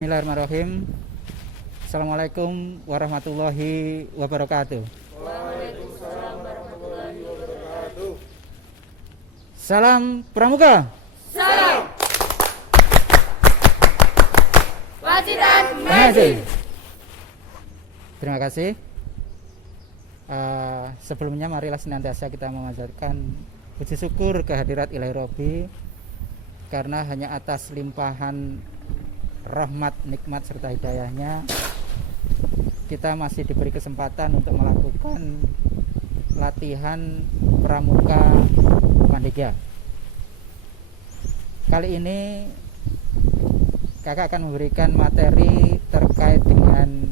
Bismillahirrahmanirrahim. Assalamualaikum warahmatullahi wabarakatuh. Waalaikumsalam warahmatullahi wabarakatuh. Salam Pramuka. Salam. Wajidan Mengaji. Terima kasih. Sebelumnya marilah senantiasa kita memanjatkan puji syukur kehadirat Ilahi Robbi, karena hanya atas limpahan rahmat, nikmat serta hidayahnya kita masih diberi kesempatan untuk melakukan latihan pramuka Pandega. Kali ini kakak akan memberikan materi terkait dengan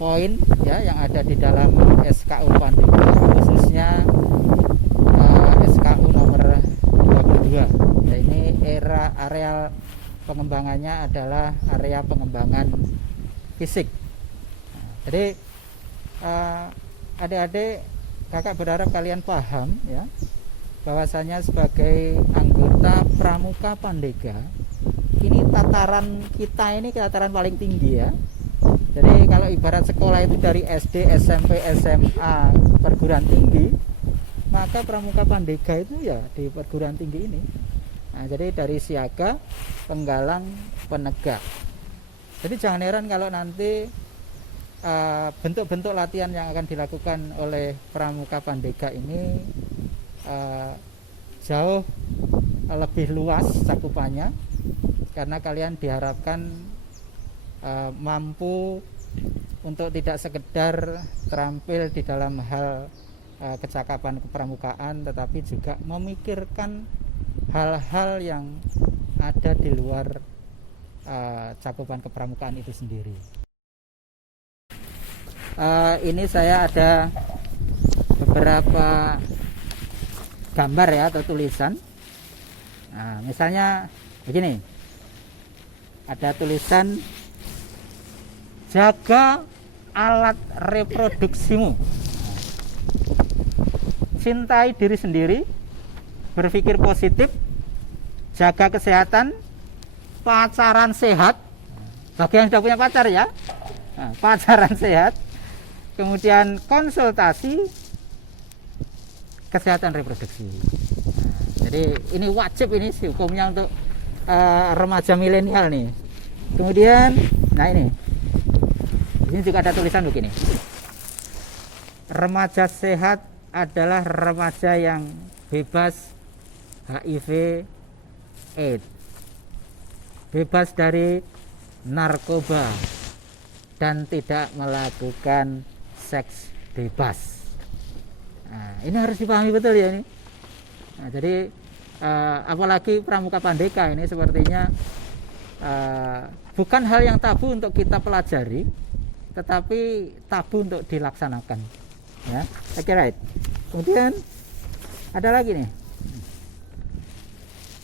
poin ya yang ada di dalam SKU Pandega, khususnya SKU nomor 22. Ya, ini areal pengembangannya adalah area pengembangan fisik. Jadi adik-adik, kakak berharap kalian paham ya, bahwasanya sebagai anggota Pramuka Pandega ini tataran kita ini tataran paling tinggi ya. Jadi kalau ibarat sekolah itu dari SD, SMP, SMA, perguruan tinggi, maka Pramuka Pandega itu ya di perguruan tinggi ini. Nah, jadi dari siaga, penggalang, penegak. Jadi jangan heran kalau nanti bentuk-bentuk latihan yang akan dilakukan oleh Pramuka Pandega ini jauh lebih luas cakupannya, karena kalian diharapkan mampu untuk tidak sekedar terampil di dalam hal kecakapan kepramukaan, tetapi juga memikirkan hal-hal yang ada di luar cakupan kepramukaan itu sendiri. Ini saya ada beberapa gambar ya atau tulisan. Nah, misalnya begini, ada tulisan jaga alat reproduksimu, cintai diri sendiri, berpikir positif, jaga kesehatan, pacaran sehat. Bagi yang sudah punya pacar ya, nah, pacaran sehat, kemudian konsultasi kesehatan reproduksi. Nah, jadi ini wajib ini hukumnya untuk remaja milenial nih. Kemudian, nah ini juga ada tulisan begini: remaja sehat adalah remaja yang bebas HIV AIDS, bebas dari narkoba, dan tidak melakukan seks bebas. Nah, ini harus dipahami betul ya ini. Nah, jadi apalagi Pramuka Pandega ini sepertinya bukan hal yang tabu untuk kita pelajari, tetapi tabu untuk dilaksanakan. Ya, oke, right. Kemudian ada lagi nih.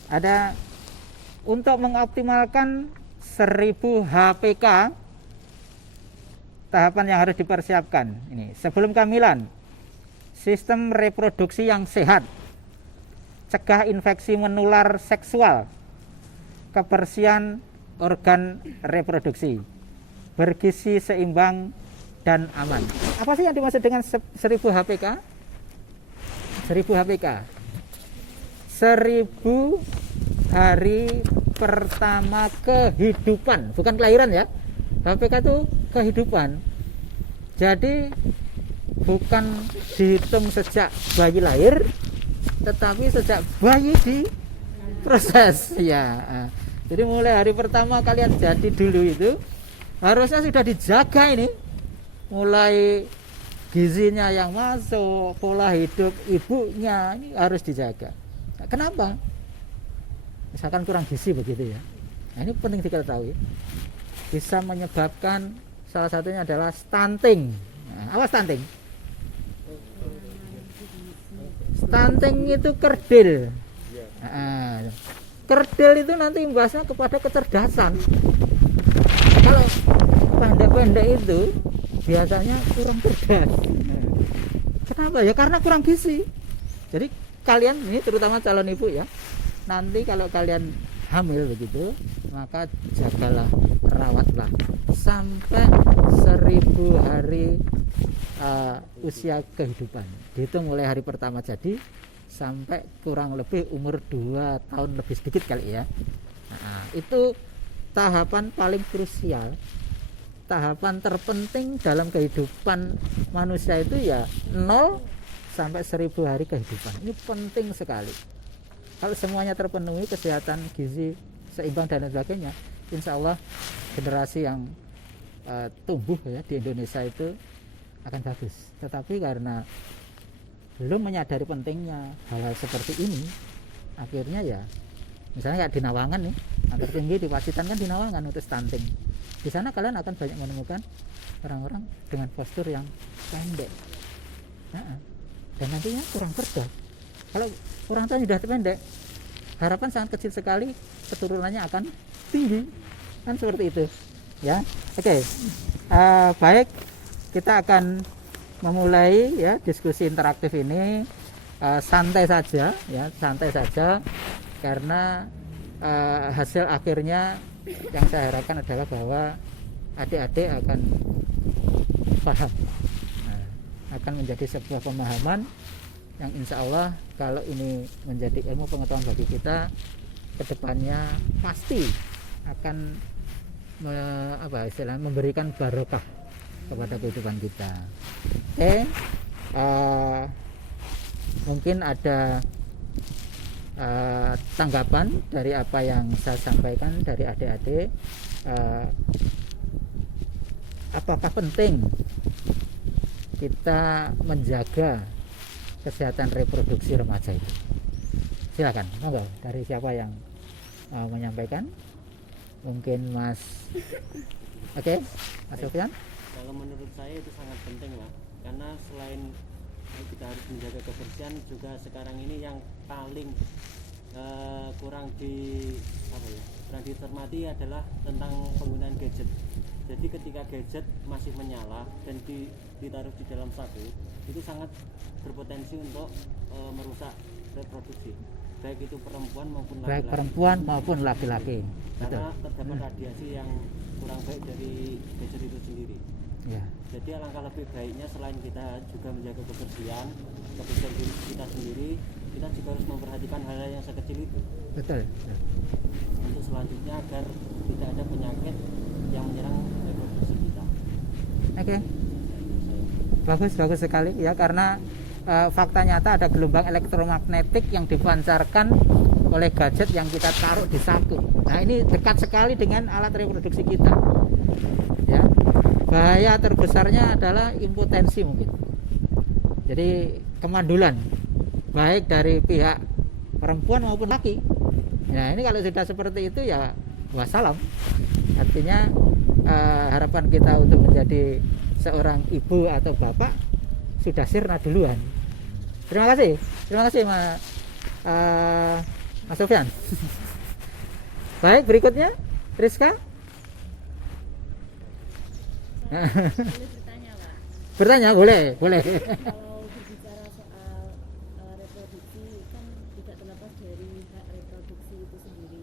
Ada untuk mengoptimalkan 1000 HPK, tahapan yang harus dipersiapkan ini sebelum kehamilan: sistem reproduksi yang sehat, cegah infeksi menular seksual, kebersihan organ reproduksi, bergizi seimbang dan aman. Apa sih yang dimaksud dengan 1000 HPK? 1000 HPK, 1000 hari pertama kehidupan, bukan kelahiran ya. HPK itu kehidupan. Jadi bukan dihitung sejak bayi lahir, tetapi sejak bayi di proses ya. Jadi mulai hari pertama kalian jadi dulu itu harusnya sudah dijaga ini. Mulai gizinya yang masuk, pola hidup ibunya ini harus dijaga. Nah, kenapa? Misalkan kurang gizi begitu ya. Nah, ini penting diketahui. Bisa menyebabkan, salah satunya adalah stunting. Nah, apa stunting? Stunting itu kerdil. Nah, kerdil itu nanti imbasnya kepada kecerdasan. Kalau pendek-pendek itu biasanya kurang cerdas. Kenapa ya? Karena kurang gizi. Jadi kalian ini terutama calon ibu ya, nanti kalau kalian hamil begitu, maka jagalah, rawatlah sampai 1000 hari usia kehidupan. Dihitung mulai hari pertama jadi sampai kurang lebih umur 2 tahun lebih sedikit kali ya. Nah, itu tahapan paling krusial, tahapan terpenting dalam kehidupan manusia itu ya 0 sampai 1000 hari kehidupan. Ini penting sekali. Kalau semuanya terpenuhi, kesehatan, gizi, seimbang dan lain sebagainya, insya Allah generasi yang tumbuh ya di Indonesia itu akan bagus. Tetapi karena belum menyadari pentingnya hal-hal seperti ini, akhirnya ya misalnya kayak di Nawangan nih, antar tinggi di Pacitan kan di Nawangan untuk stunting. Di sana kalian akan banyak menemukan orang-orang dengan postur yang pendek. Nah, dan nantinya kurang cerdas. Kalau orang tua sudah pendek, harapan sangat kecil sekali keturunannya akan tinggi, kan seperti itu ya. Oke. Baik, kita akan memulai ya diskusi interaktif ini. Santai saja ya, santai saja, karena hasil akhirnya yang saya harapkan adalah bahwa adik-adik akan paham, akan menjadi sebuah pemahaman yang insya Allah kalau ini menjadi ilmu pengetahuan bagi kita, kedepannya pasti akan memberikan barokah kepada kehidupan kita. Oke, mungkin ada tanggapan dari apa yang saya sampaikan dari adik-adik. Apakah penting kita menjaga kesehatan reproduksi remaja itu? Silakan, monggo, dari siapa yang menyampaikan? Mungkin Mas. Oke, Mas Sofyan. Kalau menurut saya itu sangat penting lah, karena selain kita harus menjaga kebersihan, juga sekarang ini yang paling kurang dicermati adalah tentang penggunaan gadget. Jadi ketika gadget masih menyala dan ditaruh di dalam saku, itu sangat berpotensi untuk merusak reproduksi, baik itu perempuan maupun laki-laki. Karena terdapat radiasi yang kurang baik dari gadget itu sendiri. Ya. Jadi alangkah lebih baiknya selain kita juga menjaga kebersihan diri kita sendiri, kita juga harus memperhatikan hal-hal yang sekecil itu. Betul. Untuk selanjutnya agar tidak ada penyakit yang menyerang reproduksi kita. Oke. Bagus sekali ya, karena fakta nyata ada gelombang elektromagnetik yang dipancarkan oleh gadget yang kita taruh di saku. Nah, ini dekat sekali dengan alat reproduksi kita. Ya. Bahaya terbesarnya adalah impotensi mungkin. Jadi kemandulan baik dari pihak perempuan maupun laki. Nah, ini kalau sudah seperti itu ya wassalam. Artinya harapan kita untuk menjadi seorang ibu atau bapak sudah sirna duluan. Terima kasih Mas Sofyan. Baik, berikutnya Rizka. Boleh bertanya, Pak? Bertanya boleh. Kalau berbicara soal reproduksi, kan tidak terlepas dari hak reproduksi itu sendiri.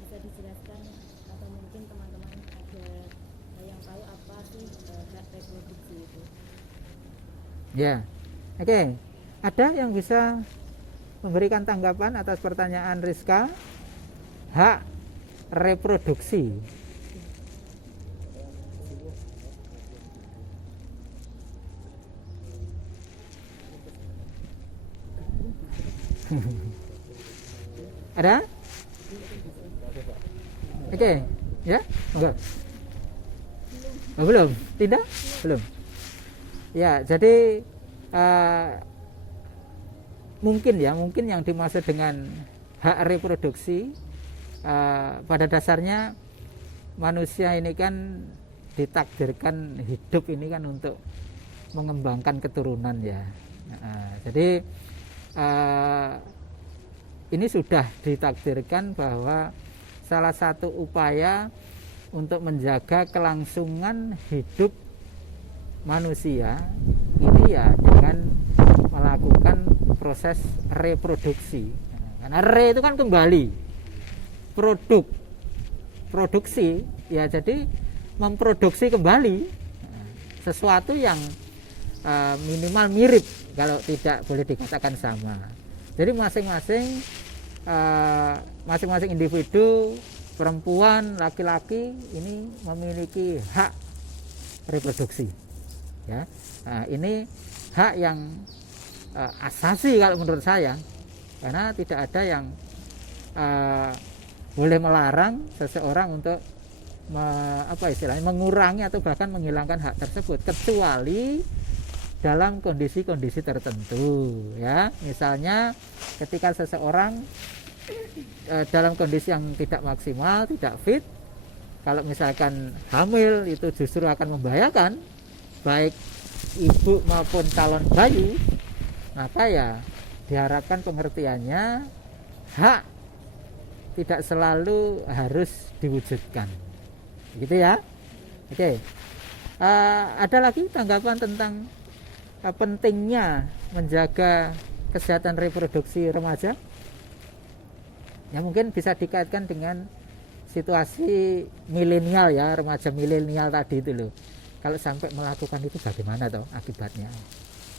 Bisa dijelaskan atau mungkin teman-teman ada yang tahu apa sih hak reproduksi itu? Ya, oke. Ada yang bisa memberikan tanggapan atas pertanyaan Rizka? Hak reproduksi. Ada? Oke, ya, enggak? Oh, belum? Tidak? Belum. Ya, jadi mungkin yang dimaksud dengan hak reproduksi, pada dasarnya manusia ini kan ditakdirkan hidup ini kan untuk mengembangkan keturunan ya. Jadi ini sudah ditakdirkan bahwa salah satu upaya untuk menjaga kelangsungan hidup manusia ini ya dengan melakukan proses reproduksi. Karena re itu kan kembali. produksi, ya jadi memproduksi kembali sesuatu yang minimal mirip, kalau tidak boleh dikatakan sama. Jadi masing-masing individu, perempuan, laki-laki ini memiliki hak reproduksi, ya. Nah, ini hak yang asasi kalau menurut saya, karena tidak ada yang boleh melarang seseorang untuk mengurangi atau bahkan menghilangkan hak tersebut, kecuali dalam kondisi-kondisi tertentu, ya. Misalnya ketika seseorang dalam kondisi yang tidak maksimal, tidak fit, kalau misalkan hamil, itu justru akan membahayakan baik ibu maupun calon bayi, maka ya diharapkan pengertiannya hak tidak selalu harus diwujudkan, gitu ya. Oke. Ada lagi tanggapan tentang pentingnya menjaga kesehatan reproduksi remaja? Ya mungkin bisa dikaitkan dengan situasi milenial, ya, remaja milenial tadi itu loh. Kalau sampai melakukan itu bagaimana toh akibatnya?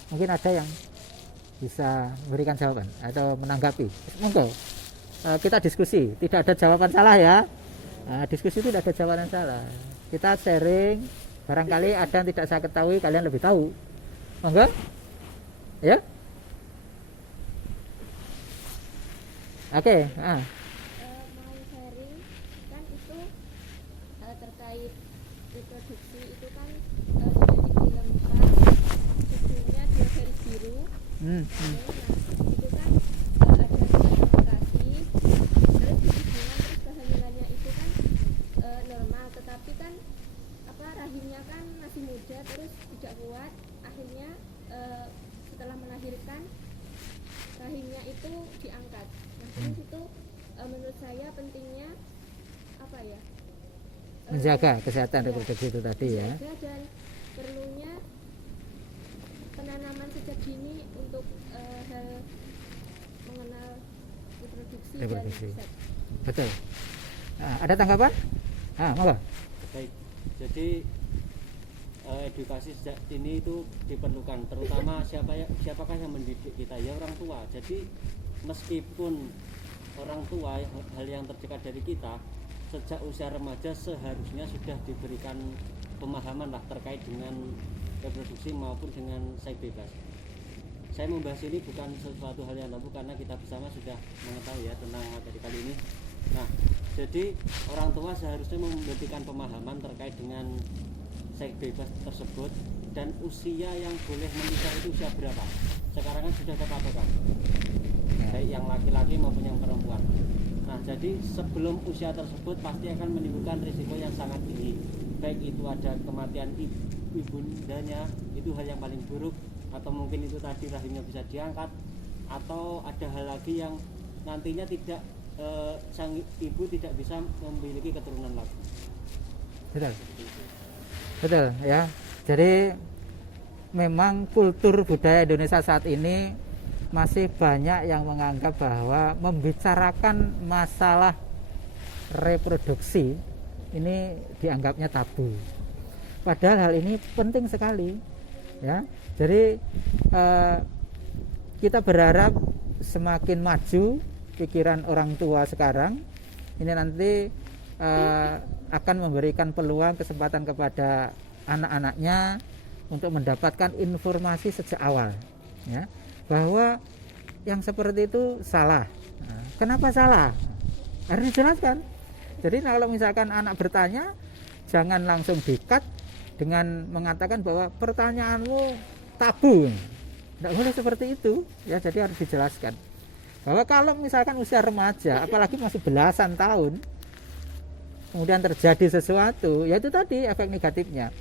Mungkin ada yang bisa memberikan jawaban atau menanggapi. Monggo. Kita diskusi, tidak ada jawaban salah, ya. Diskusi itu tidak ada jawaban salah. Kita sharing, barangkali ada yang tidak saya ketahui, kalian lebih tahu. Monggo, ya. Oke. Mau sharing kan itu terkait reproduksi itu kan sudah di film judulnya Dua Garis Biru. Nah, itu kan ada klasifikasi, terus di hubungan terus kehamilannya itu kan normal, tetapi kan rahimnya kan masih muda, terus tidak kuat, akhirnya setelah melahirkan rahimnya itu diangkat. Nah, terus itu menurut saya pentingnya menjaga kesehatan reproduksi itu tadi, ya. Dan perlunya penanaman sejak dini untuk hal mengenal reproduksi. Dan seks. Betul. Ada tanggapan? Monggo. Baik, jadi edukasi sejak dini itu diperlukan, terutama siapakah yang mendidik kita, ya orang tua. Jadi meskipun orang tua hal yang terdekat dari kita sejak usia remaja seharusnya sudah diberikan pemahaman lah terkait dengan reproduksi maupun dengan seks bebas. Saya membahas ini bukan sesuatu hal yang tabu karena kita bersama sudah mengetahui, ya, tentang materi kali ini. Nah, jadi orang tua seharusnya memberikan pemahaman terkait dengan seks bebas tersebut, dan usia yang boleh menikah itu usia berapa. Sekarang kan sudah ada patokan, baik yang laki-laki maupun yang perempuan. Nah, jadi sebelum usia tersebut pasti akan menimbulkan risiko yang sangat tinggi, baik itu ada kematian ibundanya, itu hal yang paling buruk, atau mungkin itu tadi rahimnya bisa diangkat, atau ada hal lagi yang nantinya tidak sang ibu tidak bisa memiliki keturunan lagi. Betul, ya. Jadi memang kultur budaya Indonesia saat ini masih banyak yang menganggap bahwa membicarakan masalah reproduksi ini dianggapnya tabu. Padahal hal ini penting sekali, ya. Jadi kita berharap semakin maju pikiran orang tua sekarang ini nanti akan memberikan peluang kesempatan kepada anak-anaknya untuk mendapatkan informasi sejak awal, ya, bahwa yang seperti itu salah. Nah, kenapa salah? Harus dijelaskan. Jadi kalau misalkan anak bertanya, jangan langsung di-cut dengan mengatakan bahwa pertanyaanmu tabu. Tidak boleh seperti itu, ya. Jadi harus dijelaskan bahwa kalau misalkan usia remaja, apalagi masih belasan tahun, kemudian terjadi sesuatu, yaitu tadi efek negatifnya,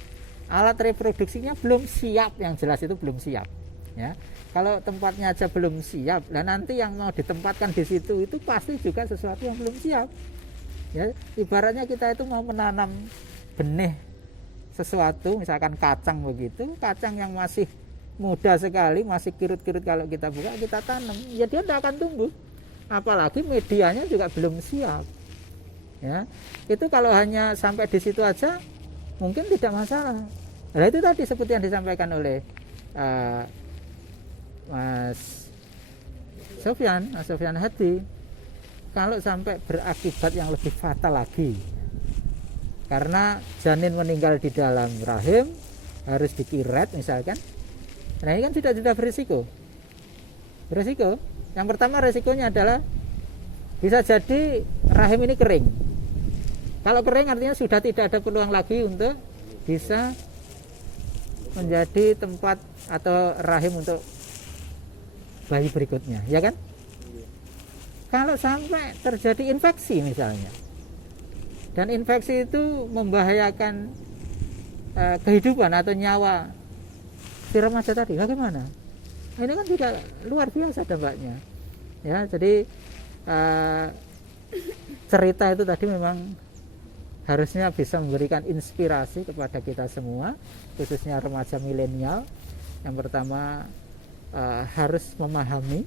alat reproduksinya belum siap, yang jelas itu belum siap, ya. Kalau tempatnya aja belum siap, dan nanti yang mau ditempatkan di situ itu pasti juga sesuatu yang belum siap, ya. Ibaratnya kita itu mau menanam benih sesuatu, misalkan kacang begitu, kacang yang masih muda sekali, masih kirut-kirut, kalau kita buka, kita tanam, ya dia tidak akan tumbuh, apalagi medianya juga belum siap. ya. Itu kalau hanya sampai di situ aja mungkin tidak masalah. Nah itu tadi seperti yang disampaikan oleh Mas Sofyan Hadi, kalau sampai berakibat yang lebih fatal lagi karena janin meninggal di dalam rahim harus dikiret misalkan, nah ini kan sudah berisiko. Yang pertama risikonya adalah bisa jadi rahim ini kering. Kalau kering artinya sudah tidak ada peluang lagi untuk bisa menjadi tempat atau rahim untuk bayi berikutnya, ya kan? Kalau sampai terjadi infeksi misalnya, dan infeksi itu membahayakan kehidupan atau nyawa si remaja tadi, bagaimana? Ini kan juga luar biasa dampaknya, ya. Jadi cerita itu tadi memang harusnya bisa memberikan inspirasi kepada kita semua, khususnya remaja milenial. Yang pertama harus memahami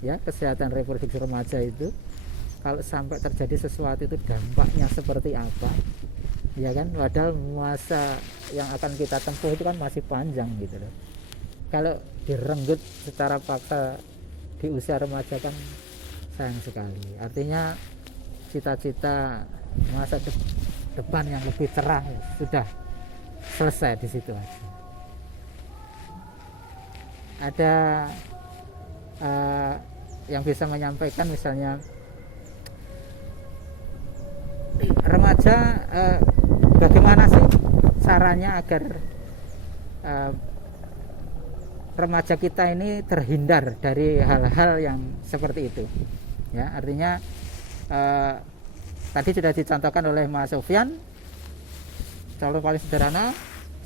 ya kesehatan reproduksi remaja itu. Kalau sampai terjadi sesuatu itu dampaknya seperti apa, ya kan? Padahal masa yang akan kita tempuh itu kan masih panjang gitu loh. Kalau direnggut secara paksa di usia remaja kan sayang sekali. Artinya cita-cita masa depan yang lebih cerah sudah selesai di situ aja. Ada yang bisa menyampaikan misalnya remaja bagaimana sih caranya agar remaja kita ini terhindar dari hal-hal yang seperti itu, ya. Artinya tadi sudah dicontohkan oleh Mas Sofyan, contoh paling sederhana,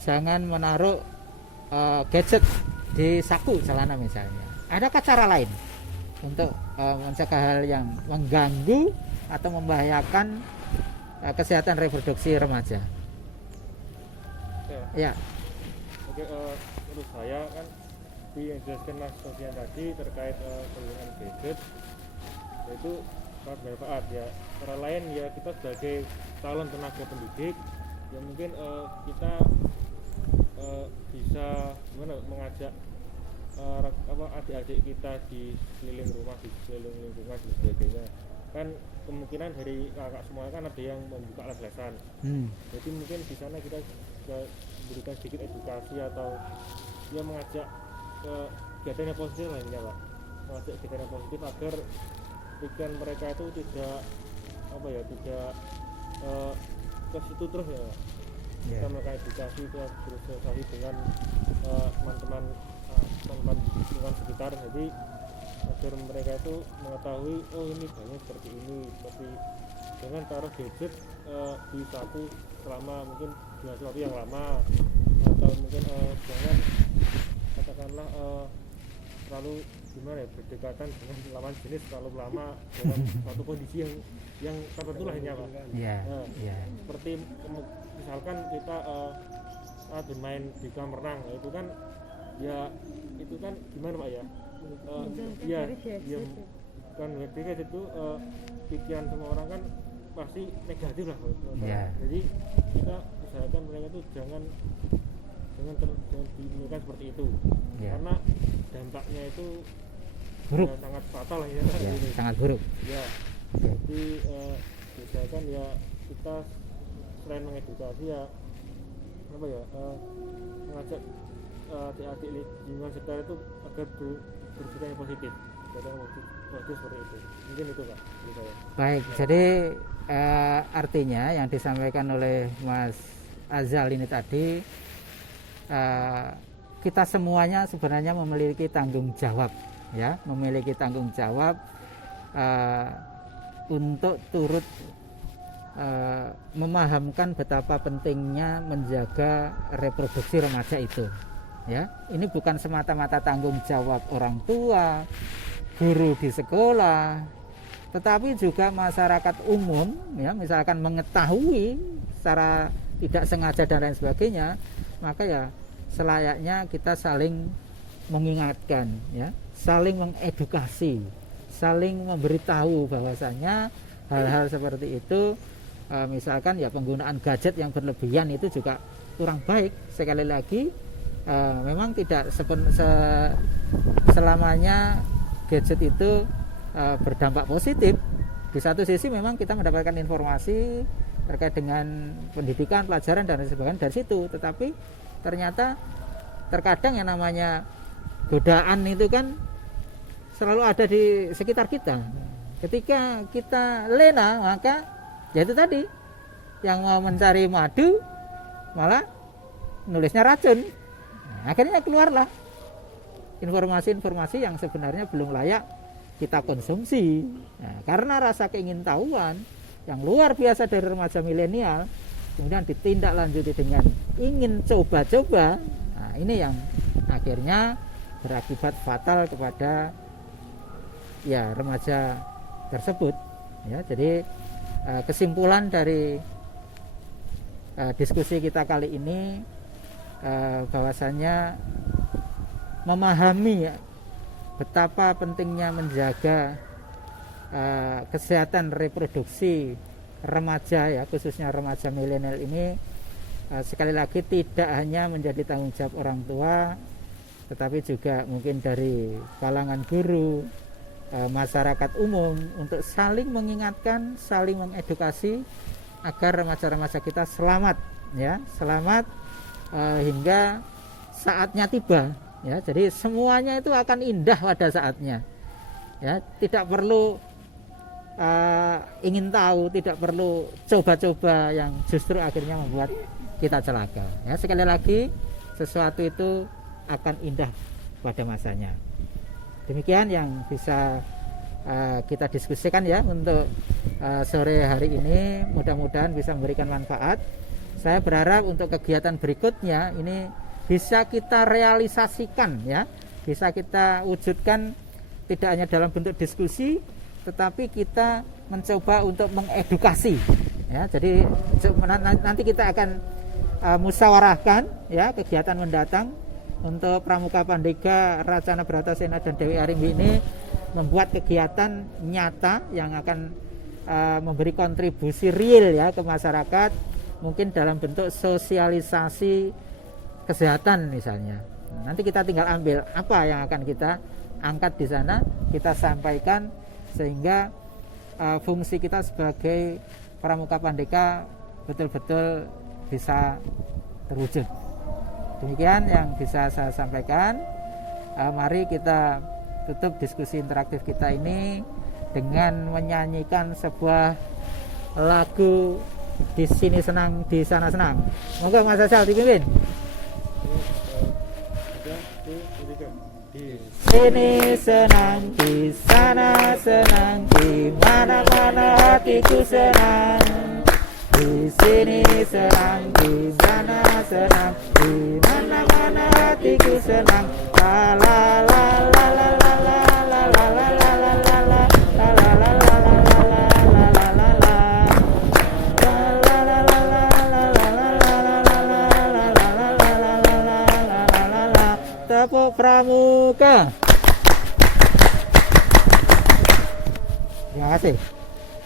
jangan menaruh gadget di saku celana misalnya. Adakah cara lain untuk mencegah hal yang mengganggu atau membahayakan kesehatan reproduksi remaja? Ya. Oke, menurut saya kan yang dijelaskan Mas Sofyan tadi terkait penggunaan gadget itu sangat bermanfaat ya. Cara lain ya kita sebagai calon tenaga pendidik ya mungkin kita bisa mengajak adik-adik kita di sekeliling rumah, di sekeliling lingkungan dan sebagainya. Kan kemungkinan dari kakak semua kan ada yang membuka les-lesan. Jadi mungkin di sana kita bisa memberikan sedikit edukasi atau ya mengajak kegiatan yang positif lainnya Pak. Mengajak kegiatan yang positif agar pikiran mereka itu tidak tidak ke situ terus ya. Kita melakukan edukasi itu bersosialisasi dengan teman-teman lingkungan sekitar, jadi agar mereka itu mengetahui oh ini banyak seperti ini, seperti jangan taruh gadget di saku selama mungkin dengan sesuatu yang lama, atau mungkin jangan katakanlah terlalu gimana ya berdekatan dengan lawan jenis terlalu lama dalam suatu kondisi yang tertentu lainnya Pak. Seperti misalkan kita bermain di kolam renang, itu kan gimana Pak ya? Ya kan gadget itu pikiran semua orang kan pasti negatif lah. Jadi kita usahakan mereka itu jangan dimiliki seperti itu, karena dampaknya itu buruk, ya, sangat fatal ya. Sangat buruk. Ya, jadi usahakan ya kita selain mengedukasi ya mengajak adik-adik lingkungan sekitar itu agar berpikir yang positif, seperti itu. Mungkin itu Pak. Baik, jadi artinya yang disampaikan oleh Mas Azal ini tadi, kita semuanya sebenarnya memiliki tanggung jawab, ya, memiliki tanggung jawab untuk turut memahamkan betapa pentingnya menjaga reproduksi remaja itu. Ya, ini bukan semata-mata tanggung jawab orang tua, guru di sekolah, tetapi juga masyarakat umum, ya, misalkan mengetahui secara tidak sengaja dan lain sebagainya, maka ya selayaknya kita saling mengingatkan, ya, saling mengedukasi, saling memberitahu bahwasanya hal-hal seperti itu misalkan ya penggunaan gadget yang berlebihan itu juga kurang baik. Sekali lagi memang tidak selamanya gadget itu berdampak positif. Di satu sisi memang kita mendapatkan informasi terkait dengan pendidikan, pelajaran dan sebagainya dari situ, tetapi ternyata terkadang yang namanya godaan itu kan selalu ada di sekitar kita. Ketika kita lena, maka ya itu tadi, yang mau mencari madu malah nulisnya racun. Nah, akhirnya keluarlah informasi-informasi yang sebenarnya belum layak kita konsumsi. Nah, karena rasa keingintahuan yang luar biasa dari remaja milenial, kemudian ditindaklanjuti dengan ingin coba-coba. Nah, ini yang akhirnya berakibat fatal kepada ya remaja tersebut. Ya, jadi kesimpulan dari diskusi kita kali ini bahwasanya memahami betapa pentingnya menjaga kesehatan reproduksi remaja, ya khususnya remaja milenial ini, sekali lagi tidak hanya menjadi tanggung jawab orang tua, tetapi juga mungkin dari kalangan guru, masyarakat umum, untuk saling mengingatkan, saling mengedukasi agar remaja-remaja kita selamat, ya selamat hingga saatnya tiba. Ya, jadi semuanya itu akan indah pada saatnya. Ya, tidak perlu ingin tahu, tidak perlu coba-coba yang justru akhirnya membuat kita celaka. Ya, sekali lagi sesuatu itu akan indah pada masanya. Demikian yang bisa kita diskusikan ya untuk sore hari ini. Mudah-mudahan bisa memberikan manfaat. Saya berharap untuk kegiatan berikutnya ini bisa kita realisasikan, ya, bisa kita wujudkan tidak hanya dalam bentuk diskusi, tetapi kita mencoba untuk mengedukasi, ya. Jadi nanti kita akan musyawarahkan, ya, kegiatan mendatang untuk Pramuka Pandega Racana Brata Sena dan Dewi Arimbi ini membuat kegiatan nyata yang akan memberi kontribusi real, ya, ke masyarakat, mungkin dalam bentuk sosialisasi kesehatan misalnya. Nanti kita tinggal ambil apa yang akan kita angkat di sana, kita sampaikan sehingga fungsi kita sebagai Pramuka Pandega betul-betul bisa terwujud. Demikian yang bisa saya sampaikan. Mari kita tutup diskusi interaktif kita ini dengan menyanyikan sebuah lagu Di Sini Senang, Di Sana Senang. Monggo Mas Asal dipimpin. Di sini senang, di sana senang, di mana-mana hatiku senang. Di sini senang, di sana senang, di mana-mana hatiku senang. La la la la la la la la la la la la la la la la la la Tepuk Pramuka. Terima kasih.